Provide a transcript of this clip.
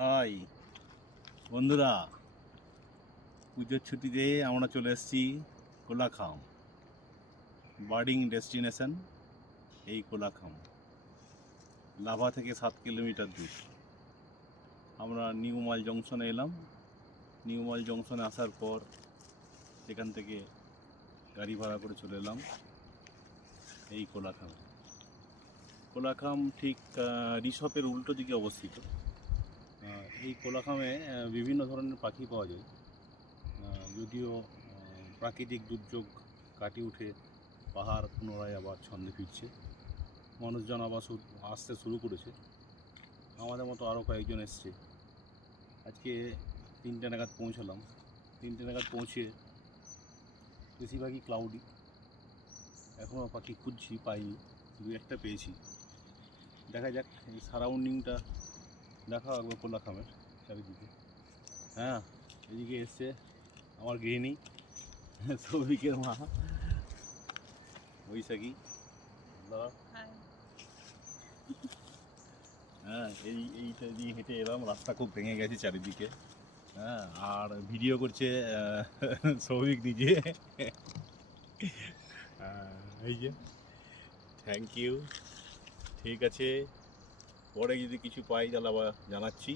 High বন্ধুরা, পুজোর ছুটিতে আমরা চলে এসেছি কোলাখাম। বার্ডিং ডেস্টিনেশন এই কোলাখাম, লাভা থেকে 7 কিলোমিটার দূর। আমরা নিউ মাল জংশনে এলাম। নিউ মাল জংশনে আসার পর সেখান থেকে গাড়ি ভাড়া করে চলে এলাম এই কোলাখাম। কোলাখাম ঠিক রিসপের উল্টো দিকে অবস্থিত। এই কোলাখামে বিভিন্ন ধরনের পাখি পাওয়া যায়। যদিও প্রাকৃতিক দুর্যোগ কাটিয়ে উঠে পাহাড় পুনরায় আবার ছন্দে ফিরছে, মানুষজন আবার আসতে শুরু করেছে। আমাদের মতো আরও কয়েকজন এসছে। আজকে 3টে নাগাদ পৌঁছালাম। 3টে নাগাদ পৌঁছে বেশিরভাগই ক্লাউডি, এখনও পাখি খুঁজছি, পাইনি, দু একটা পেয়েছি। দেখা যাক, এই সারাউন্ডিংটা দেখা একবার কোলাখামের চারিদিকে। হ্যাঁ, এদিকে এসছে আমার গৃহিণী সৌভিকের মা বৈশাখী। হ্যাঁ, এইটা দিয়ে হেঁটে এলাম, রাস্তা খুব ভেঙে গেছে চারিদিকে। হ্যাঁ, আর ভিডিও করছে সৌভিক নিজে। এই যে, থ্যাংক ইউ। ঠিক আছে, পরে যদি কিছু পাই তাহলে আবার জানাচ্ছি।